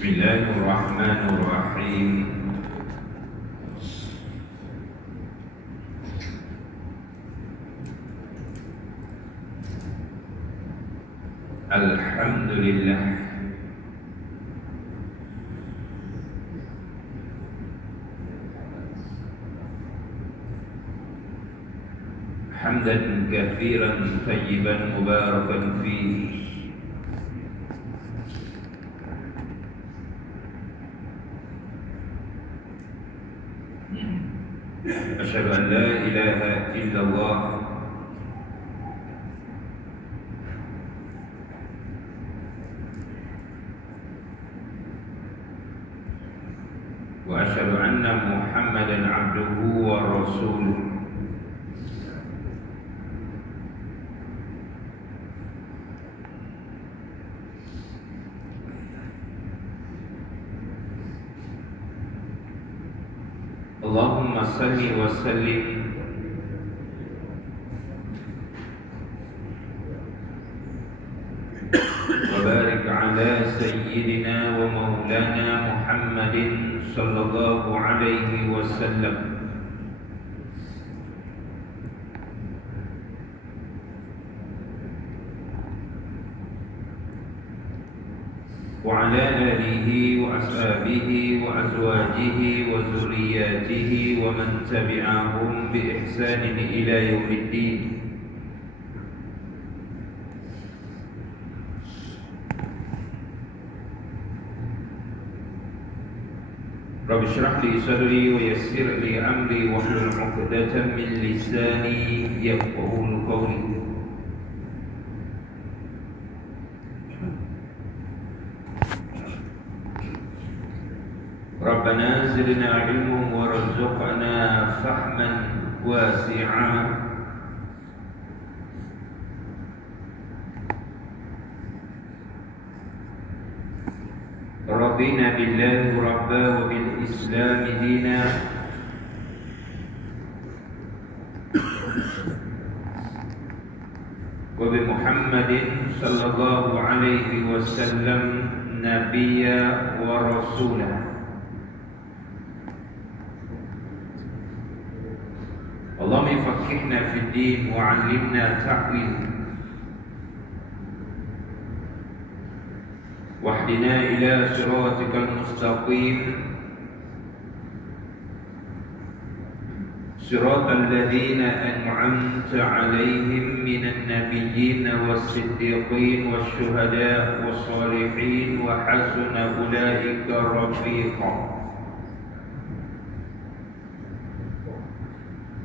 Bismillahirrahmanirrahim. Alhamdulillah. Hamdan katsiran tayyiban mubarakan fihi. Asyhadu an la ilaha illallah wa asyhadu anna Muhammadan abduhu wa rasuluh. Allahumma salli wa sallim wa barik ala sayyidina wa maulana Muhammadin sallallahu alaihi wasallam wa ala alihi wa ashabihi wa azwajihi wa zurriyatihi wa man tabi'ahum bi ihsanin ila yaumiddin. Rabbi shrah li sadri wa yassir li amri wa hlul 'uqdatan min lisani yafqahu qawli. Rabbana zidna ilman warzuqna fahman wasi'a. Rabbina billahi rabba wa bil islam dina wa bi Muhammadin sallallahu alaihi wasallam nabiyya wa rasulah. Allahumma faqqihna fid din wa 'allimna ta'wil wahdina ila siratikal mustaqim siratal ladzina an'amta 'alaihim minan nabiyyin was-siddiqin wasyuhada was-shalihin wa hasuna ulaika rafiqa.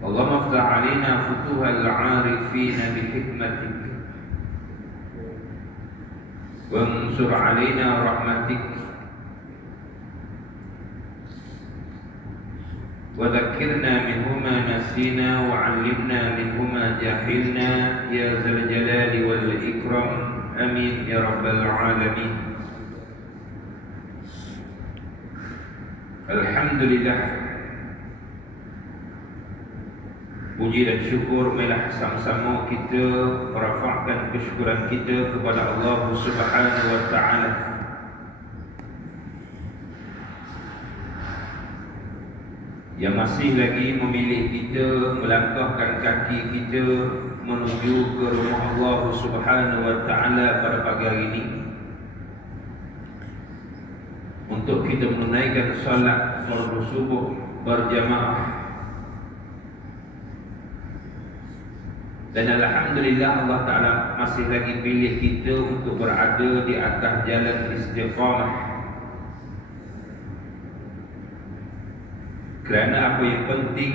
Allahumma aftah alaina futuhal arifina bihikmatik wansur alaina rahmatik wa dhakkirna minhuma nasina wa 'allimna minhuma jahilna ya zal jalali wal ikram. Amin ya rabbal alamin. Alhamdulillah, puji dan syukur marilah sama-sama kita merafakkan kesyukuran kita kepada Allah Subhanahu wa taala yang masih lagi memilih kita melangkahkan kaki kita menuju ke rumah Allah Subhanahu wa taala pada pagi hari ini untuk kita menunaikan salat fardu subuh berjamaah. Dan alhamdulillah Allah Ta'ala masih lagi pilih kita untuk berada di atas jalan istiqamah. Kerana apa yang penting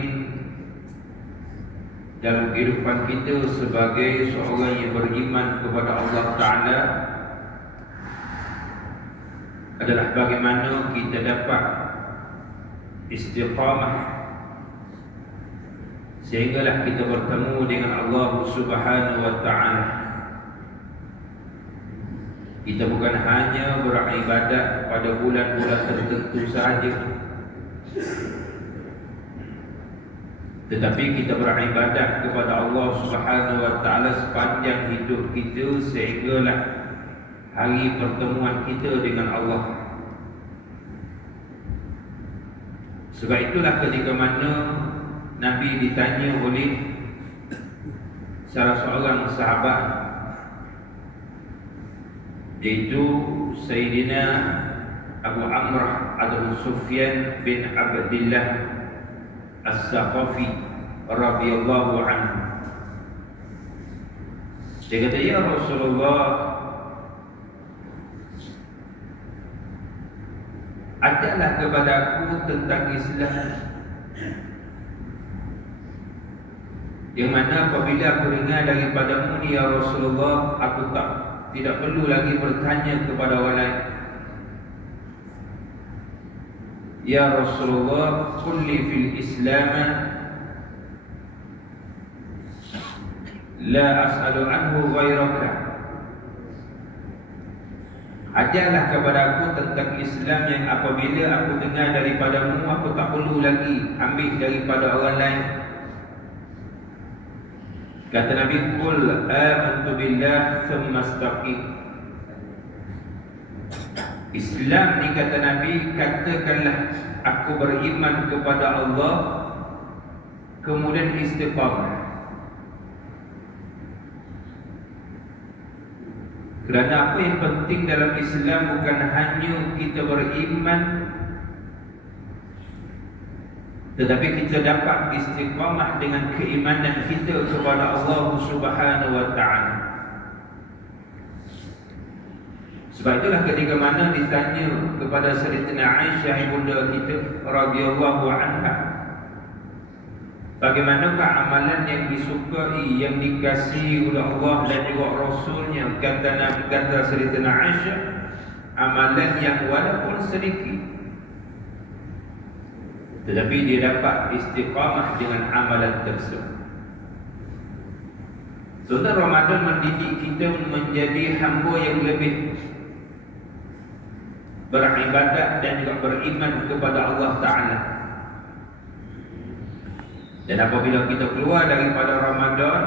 dalam kehidupan kita sebagai seorang yang beriman kepada Allah Ta'ala adalah bagaimana kita dapat istiqamah sehinggalah kita bertemu dengan Allah Subhanahu wa taala. Kita bukan hanya beribadat pada bulan-bulan tertentu sahaja, tetapi kita beribadat kepada Allah Subhanahu wa taala sepanjang hidup kita sehinggalah hari pertemuan kita dengan Allah. Sebab itulah ketika mana Nabi ditanya oleh salah seorang sahabat, yaitu Sayyidina Abu Amr atau Sufyan bin Abdillah As-Saqafi radhiyallahu anhu. Dia kata, ya Rasulullah, adalah kepada aku tentang Islam yang mana apabila aku dengar daripadamu ni ya Rasulullah, aku tidak perlu lagi bertanya kepada orang lain. Ya Rasulullah, qul li fil Islam la as'alu anhu ghairaka. Ajarlah kepada aku tentang Islam yang apabila aku dengar daripadamu, aku tak perlu lagi ambil daripada orang lain. Kata Nabi, qul amantu billah thumma istaqim. Islam ni, kata Nabi, katakanlah aku beriman kepada Allah, kemudian istiqamah. Kerana apa yang penting dalam Islam bukan hanya kita beriman, tetapi kita dapat istiqamah dengan keimanan kita kepada Allah Subhanahu wa ta'ala. Sebab itulah ketika mana ditanya kepada Sayyidatina Aisyah ibunda kita radhiyallahu anha, bagaimanakah amalan yang disukai, yang dikasihi oleh Allah dan juga Rasulnya? Kata Sayyidatina Aisyah, amalan yang walaupun sedikit, tetapi dia dapat istiqamah dengan amalan tersebut. Saudara, Ramadan mendidik kita menjadi hamba yang lebih beribadat dan juga beriman kepada Allah Ta'ala. Dan apabila kita keluar daripada Ramadan,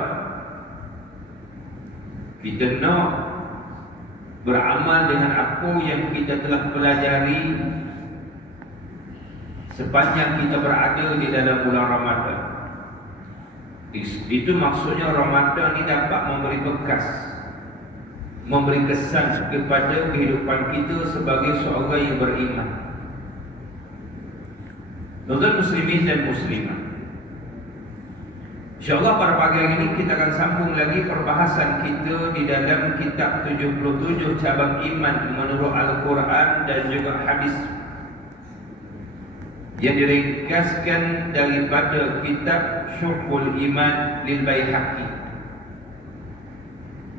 kita nak beramal dengan apa yang kita telah pelajari sepanjang kita berada di dalam bulan Ramadan. Itu maksudnya Ramadan ini dapat memberi bekas, memberi kesan kepada kehidupan kita sebagai seorang yang beriman. Tuan-tuan muslimin dan muslimat, InsyaAllah pada pagi hari ini kita akan sambung lagi perbahasan kita di dalam kitab 77 cabang iman menurut Al-Quran dan juga hadis, yang diringkaskan daripada kitab Syu'bul Iman lil Baihaqi,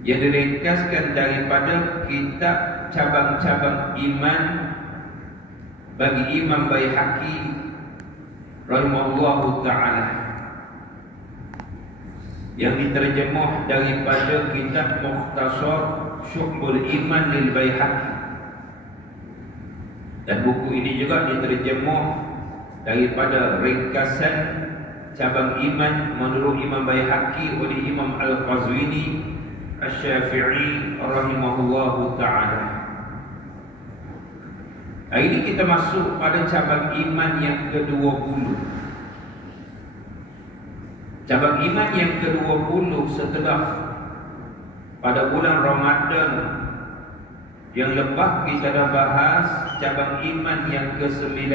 yang diringkaskan daripada kitab cabang-cabang iman bagi Imam Baihaqi rahimahullahu ta'ala, yang diterjemah daripada kitab Mukhtasar Syu'bul Iman lil Baihaqi. Dan buku ini juga diterjemah daripada ringkasan cabang iman menurut Imam Baihaqi oleh Imam Al-Qazwini Asy-Syafi'i rahimahullahu ta'ala. Hari ini kita masuk pada cabang iman yang ke-20. Cabang iman yang ke-20 setelah pada bulan Ramadan yang lepas kita dah bahas cabang iman yang ke-19,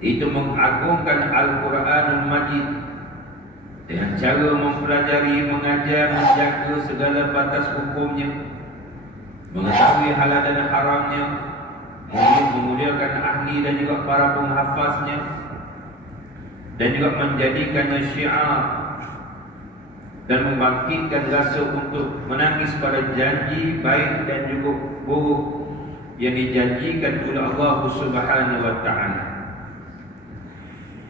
itu mengagungkan Al-Quranul Majid dengan cara mempelajari, mengajar, menjaga segala batas hukumnya, mengetahui halal dan haramnya, memuliakan ahli dan juga para penghafaznya, dan juga menjadikannya syiar dan membangkitkan rasa untuk menangis pada janji baik dan juga buruk yang dijanjikan oleh Allah Subhanahu wa ta'ala.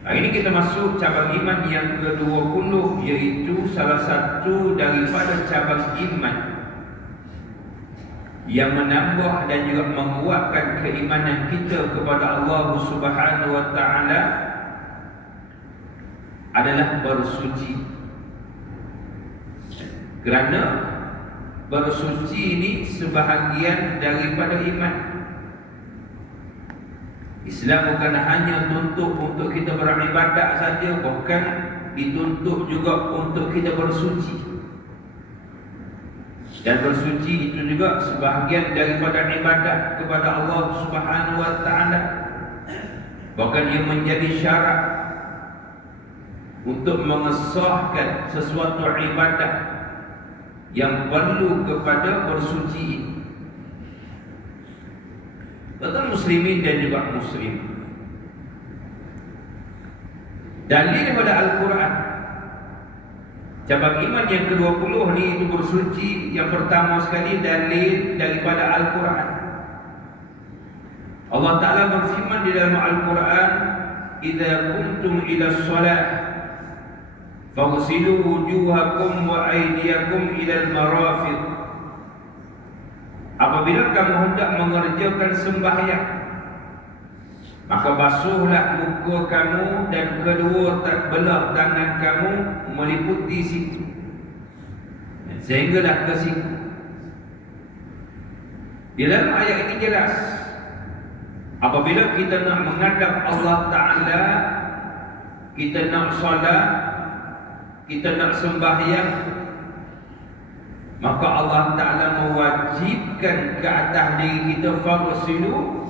Hari ini kita masuk cabang iman yang ke-20, iaitu salah satu daripada cabang iman yang menambah dan juga menguatkan keimanan kita kepada Allah Subhanahu wa ta'ala adalah bersuci. Kerana bersuci ini sebahagian daripada iman. Islam bukan hanya tuntut untuk kita beribadat saja, bahkan dituntut juga untuk kita bersuci. Dan bersuci itu juga sebahagian daripada ibadat kepada Allah Subhanahu wa taala. Bahkan ia menjadi syarat untuk mengesahkan sesuatu ibadat yang perlu kepada bersuci. Betul muslimin dan juga muslim. Dalil daripada Al-Quran. Cabang iman yang ke-20 ni itu bersuci. Yang pertama sekali dalil daripada Al-Quran. Allah Ta'ala berfirman di dalam Al-Quran, "Idza kuntum ila shalah faghsilu wujuhakum wa aydiyakum ila al-marafiq." Apabila kamu hendak mengerjakan sembahyang, maka basuhlah muka kamu dan kedua belah tangan kamu meliputi situ, sehinggalah ke situ. Di dalam ayat ini jelas, apabila kita nak menghadap Allah Ta'ala, kita nak solat, kita nak sembahyang, maka Allah Ta'ala mewajibkan ke atas diri kita faghsilu.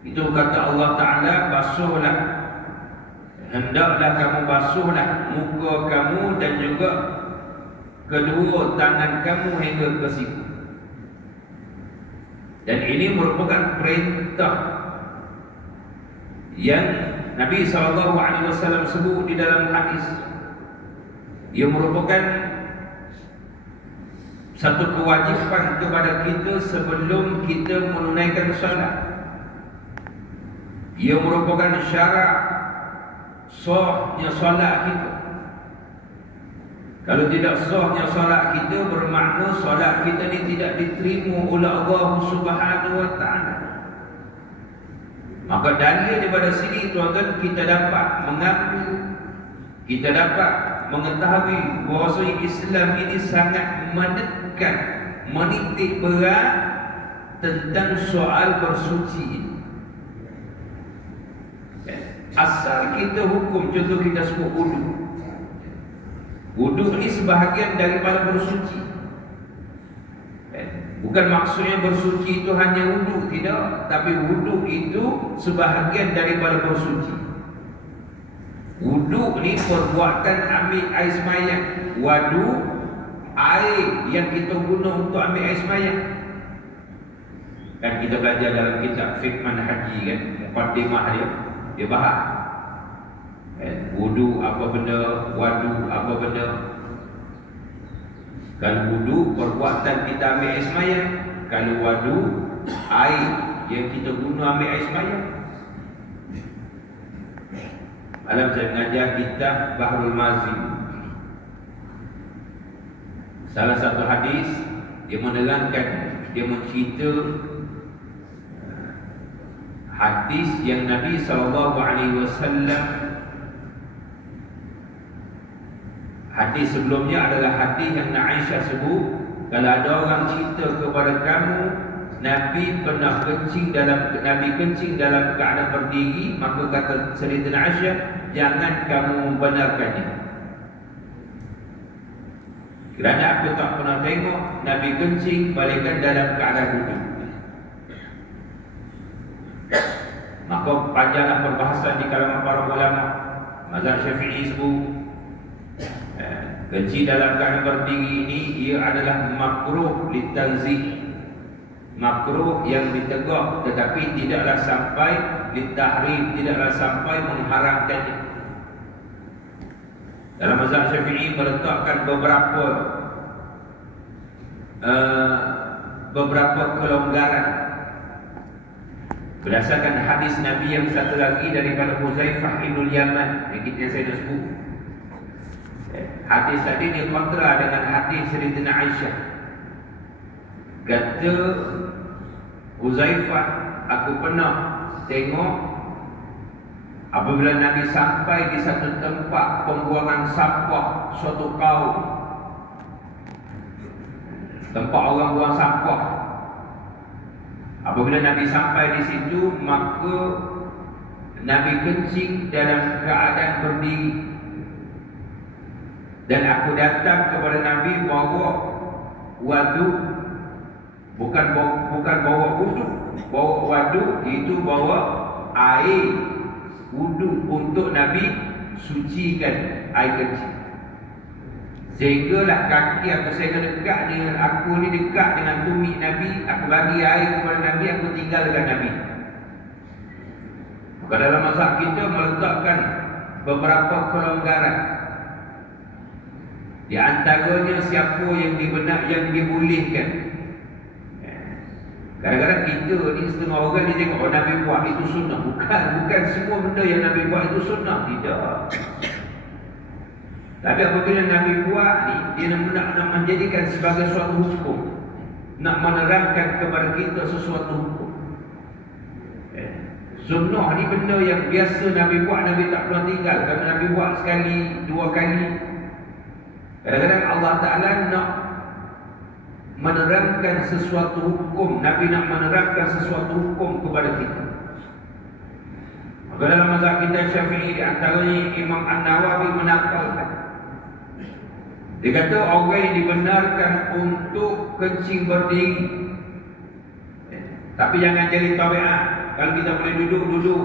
Itu kata Allah Ta'ala, basuhlah, hendaklah kamu basuhlah muka kamu dan juga kedua tangan kamu hingga ke siku. Dan ini merupakan perintah yang Nabi SAW sebut di dalam hadis. Ia merupakan satu kewajipan kepada kita sebelum kita menunaikan salat. Ia merupakan syarat sahnya salat kita. Kalau tidak sahnya salat kita, bermakna salat kita ni tidak diterima oleh Allah Subhanahu wa taala. Maka dalil daripada sini tuan-tuan, kita dapat mengambil, kita dapat mengetahui bahawa Islam ini sangat menekan, menitik berat tentang soal bersuci. Asal kita hukum, contoh kita sebut wudu. Wudu ini sebahagian daripada bersuci. Bukan maksudnya bersuci itu hanya wudu, tidak. Tapi wudu itu sebahagian daripada bersuci. Wudu ni perbuatan ambil air sembahyang. Wadu, air yang kita guna untuk ambil air sembahyang. Kan kita belajar dalam kitab fiqh manhaji kan, mukadimah dia bahas wudu apa benda, wadu apa benda. Kalau wudu perbuatan kita ambil air sembahyang, kalau wadu air yang kita guna ambil air sembahyang. Malam saya mengajar kitab Bahrul Mazi. Salah satu hadis dia menerangkan, dia mencerita hadis yang Nabi SAW, hadis sebelumnya adalah hadis yang Aisyah sebut, kalau ada orang cerita kepada kamu Nabi pernah kencing dalam keadaan berdiri, maka kata Sayyidatina Aisyah, jangan kamu membenarkannya. Kerana aku tak pernah tengok Nabi kencing balikan dalam keadaan duduk. Maka panjanglah perbahasan di kalangan para ulama. Mazhab Syafi'i sebut kencing dalam keadaan berdiri ini ia adalah makruh litanzih, makruh yang ditegak, tetapi tidaklah sampai litahrim, tidaklah sampai mengharamkannya. Dalam mazhab Syafi'i meletakkan beberapa kelonggaran berdasarkan hadis Nabi yang satu lagi daripada Huzaifah ibn Yaman yang saya dah sebut. Hadis tadi dia kontra dengan hadis Sayyidatina Aisyah. Kata Huzaifah, aku pernah tengok apabila Nabi sampai di satu tempat pembuangan sampah suatu kaum, tempat orang buang sampah, Apabila Nabi sampai di situ, maka Nabi kencing dalam keadaan berdiri. Dan aku datang kepada Nabi bawa waduk, bukan bawa wuduk. Bawa waduk itu bawa air wuduk untuk Nabi sucikan air kencing. Sehinggalah kaki aku saya dekat dengan aku ni, dekat dengan tumit Nabi. Aku bagi air kepada Nabi, aku tinggalkan Nabi. Maka dalam mazhab kita meletakkan beberapa kelonggaran. Di antaranya siapa yang dibolehkan. Kadang-kadang kita ni setengah orang ni tengok Nabi buat itu sunnah. Bukan semua benda yang Nabi buat itu sunnah. Tidak. Tapi apabila Nabi buat ni, dia nak menjadikan sebagai suatu hukum, nak menerangkan kepada kita sesuatu hukum. Sunnah ni benda yang biasa Nabi buat, Nabi tak pernah tinggal. Kalau Nabi buat sekali, dua kali. Kadang-kadang Allah Ta'ala nak menerangkan sesuatu hukum. Nabi nak menerangkan sesuatu hukum kepada kita. Maka dalam mazhab kita Syafi'i, di antaranya Imam An-Nawawi menakalkan, dia kata orang yang dibenarkan untuk kencing berdiri, tapi jangan jadi tabiat. Kalau kita boleh duduk, duduk.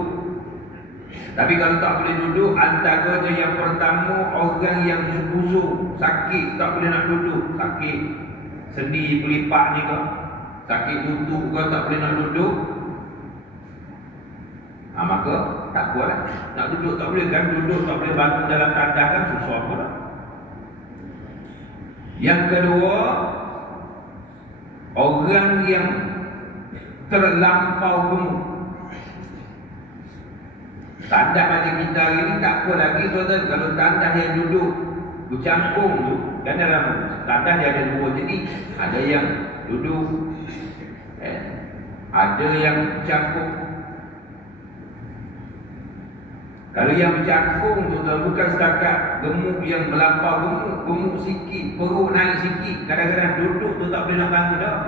Tapi kalau tak boleh duduk, antaranya yang pertama, orang yang uzur, sakit, tak boleh nak duduk, sakit sendi pelipak ni kau, sakit lutut kau, tak boleh nak duduk, maka tak kuatlah. Nak duduk tak boleh kan, duduk tak boleh, bangun dalam tandas kan susah pula. Yang kedua, orang yang terlampau gemuk. Tandas macam kita hari ni tak apa lagi tuan-tuan. Kalau tandas yang duduk bercampur tu, kan dalam tandas dia ada dua jenis. Ada yang duduk, ada yang bercampur. Kalau yang bercakung tu bukan setakat gemuk yang melampau gemuk sikit, perut naik sikit. Kadang-kadang duduk tu tak boleh nak bangun dah.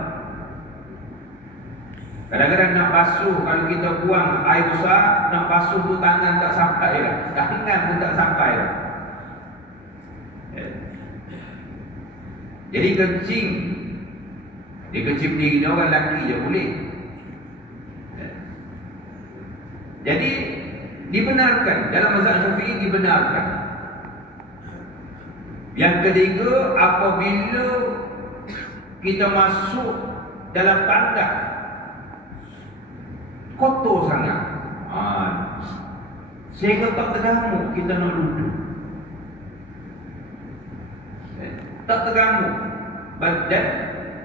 Kadang-kadang nak basuh, kalau kita buang air besar, nak basuh tu tangan tak sampai lah. Tangan pun tak sampai lah. Jadi kencing, dia kencing diri orang lelaki je boleh. Jadi dibenarkan, dalam mazhab Syafi'i dibenarkan. Yang ketiga, apabila kita masuk dalam tandas kotor sangat, sehingga tak tergamu kita nak duduk, tak tergamu. Dan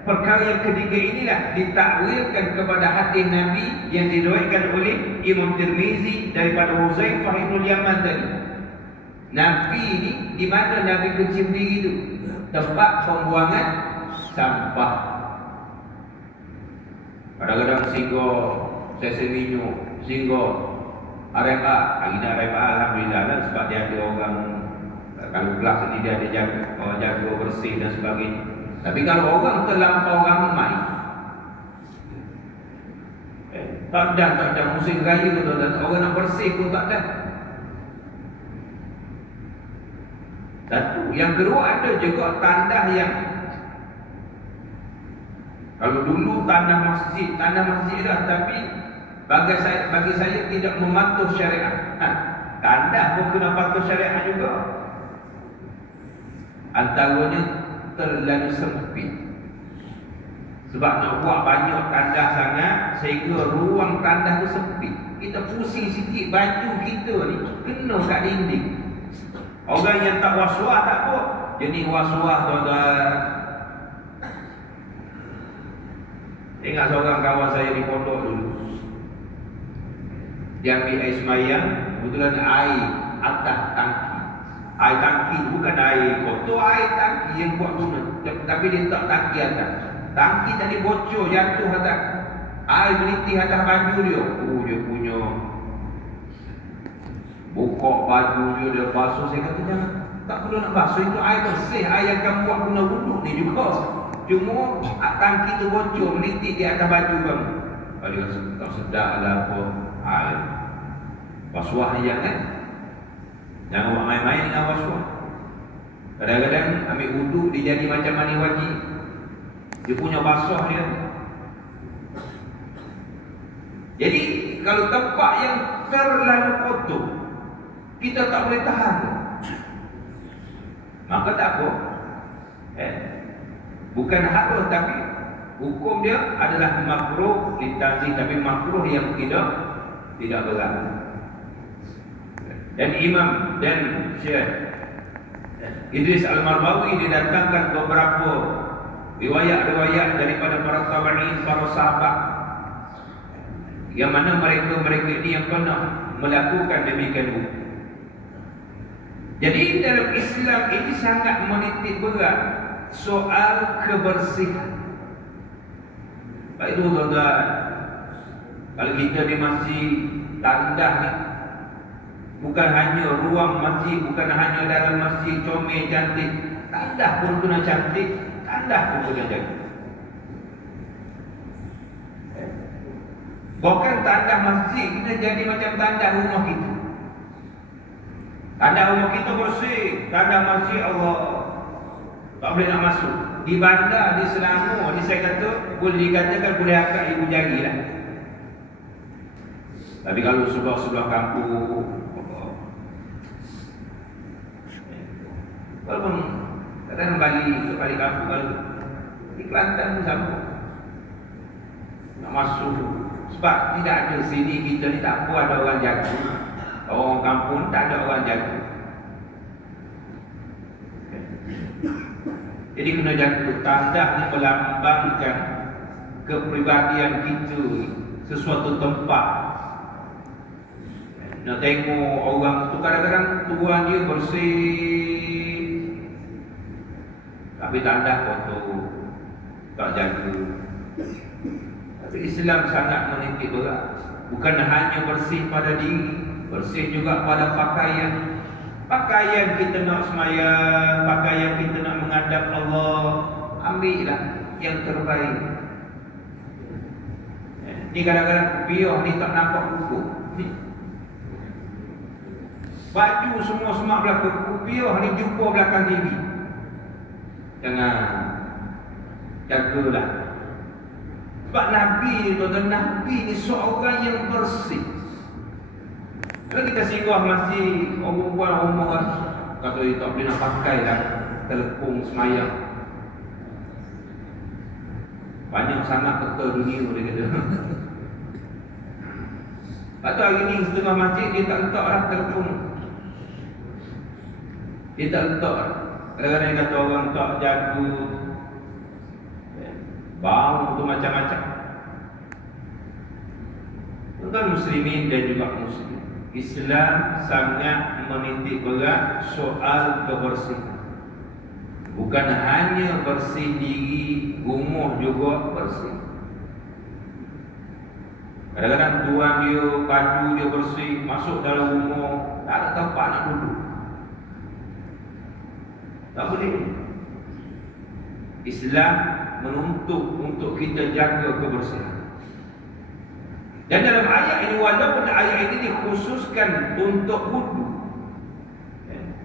perkara yang ketiga inilah ditakwilkan kepada hadis Nabi yang diriwayatkan oleh Imam Tirmizi daripada Huzaifah bin Yaman tadi. Nabi ini di mana Nabi kencing diri itu? Tempat pembuangan sampah. Kadang-kadang singgah Seseminyo, singgah RFA. Hari ni RFA alhamdulillah lah, sebab dia ada orang, kalau kelas ni dia ada jaga bersih dan sebagainya. Tapi kalau orang terlampau ramai, tak ada musim raya tu, orang nak bersih pun tak ada. Satu. Yang kedua, ada juga tandas yang, kalau dulu tandas masjid dah, tapi bagi saya tidak mematuh syariat. Tandas pun kena patuh syariat juga. Antaranya terlalu sempit. Sebab nak buat banyak tandas sangat, sehingga ruang tandas tu sempit. Kita pusing sikit, baju kita ni kena kat dinding. Orang yang tak was-was tak apa. Jadi was-was tuan-tuan. Ingat seorang kawan saya di pondok dulu, dia ambil air semayang, kebetulan air atas tangki. Air tangki bukan air kotor, air tangki yang buat guna. Tapi dia letak tangki atas. Tangki tadi bocor, jatuh atas. Air melitih atas baju dia. Dia punya buka baju dia basuh. Saya kata jangan, tak perlu nak basuh, itu air bersih. Air yang kamu buat guna wuduk ni juga. Cuma tangki tu bocor, melitih di atas baju kamu. Kalau kau sedar lah apa, waswah ni jangan buat main-main dengan waswah. Kadang-kadang ambil wuduk dia jadi macam mandi wajib. Dia punya basah dia. Jadi kalau tempat yang terlalu kotor, kita tak boleh tahan, maka tak apa. Bukan harus, tapi hukum dia adalah makruh litanzih, tapi makruh yang tidak berat. Dan Imam dan Syekh Idris Al-Marbawi didatangkan beberapa riwayat-riwayat daripada para tabi'in, para sahabat, yang mana mereka ini yang pernah melakukan demikian itu. Jadi dalam Islam ini sangat menitik berat soal kebersihan. Baik itu tuan-tuan, kalau kita di masjid tandah ni, bukan hanya ruang masjid, bukan hanya dalam masjid comel cantik, tandah pun kena cantik, tandah pun kena jaga. Bukan tandah masjid, kita jadi macam tandah rumah kita. Tandah rumah kita bersih, tandah masjid Allah tak boleh nak masuk. Di bandar, di Selangor, ni saya kata boleh dikatakan boleh akak ibu jari lah. Tapi kalau sebelah-sebelah kampung, walaupun kadang balik kampung, kalau di Kelantan pun sama, nak masuk. Sebab tidak ada sini, kita ni tak apa ada orang jaga. Orang kampung tak ada orang jaga. Jadi kena jaga. Tandah ni melambangkan kepribadian kita, sesuatu tempat. Nak tengok orang tu kadang-kadang tuan dia bersih, tapi tandah kotor, tak jaga. Tapi Islam sangat menitik berat. Bukan hanya bersih pada diri, bersih juga pada pakaian. Pakaian kita nak semayang, pakaian kita nak menghadap Allah, ambillah yang terbaik. Ni kadang-kadang biar ni tak nampak kuku. Baju semua semak belakang kuku, biar ni jumpa belakang diri. Jangan, jagalah. Sebab Nabi ni tuan-tuan, Nabi ni seorang yang bersih. Kalau kita singgah masjid, orang buat rumah kata dia tak boleh nak pakai dah telepon semayang. Banyak sangat kata dunia dia kata. Kata hari ni setengah masjid dia tak letak lah telepon. Dia tak letak. Kadang-kadang dia kata orang tak jaga, bau tu macam-macam. Tuan-tuan muslimin dan juga muslim, Islam sangat menitik berat soal kebersihan. Bukan hanya bersih diri, rumah juga bersih. Kadang-kadang tuan dia, baju dia bersih, masuk dalam rumah, tak ada tempat nak duduk. Tak boleh. Islam menuntut untuk kita jaga kebersihan. Dan dalam ayat ini, walaupun ayat ini dikhususkan untuk wudu,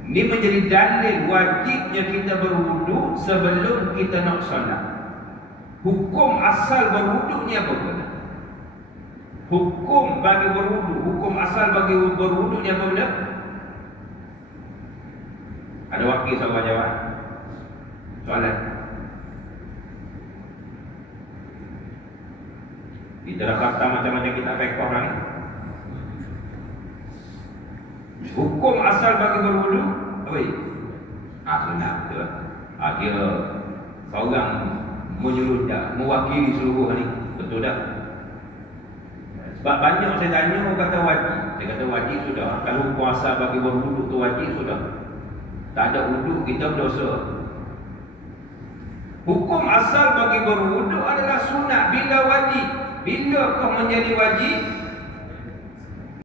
ini menjadi dalil wajibnya kita berwudu sebelum kita nak solat. Hukum asal berwudu ni apa benda? Hukum bagi berwudu, hukum asal bagi berwudu ni apa benda? Ada wakil sahabat jawab soalan. Kita dah kata macam-macam kita fiqh lah ni. Hukum asal bagi berwudu apa? Sunat betul. Dia seorang menyuruh dah, mewakili seluruh ni. Betul dah. Sebab banyak saya tanya orang kata wajib. Saya kata wajib sudah. Kalau hukum asal bagi berwudu tu wajib sudah. Tak ada wudu kita berdosa. Hukum asal bagi berwudu adalah sunat. Bila wajib? Bila kau menjadi wajib?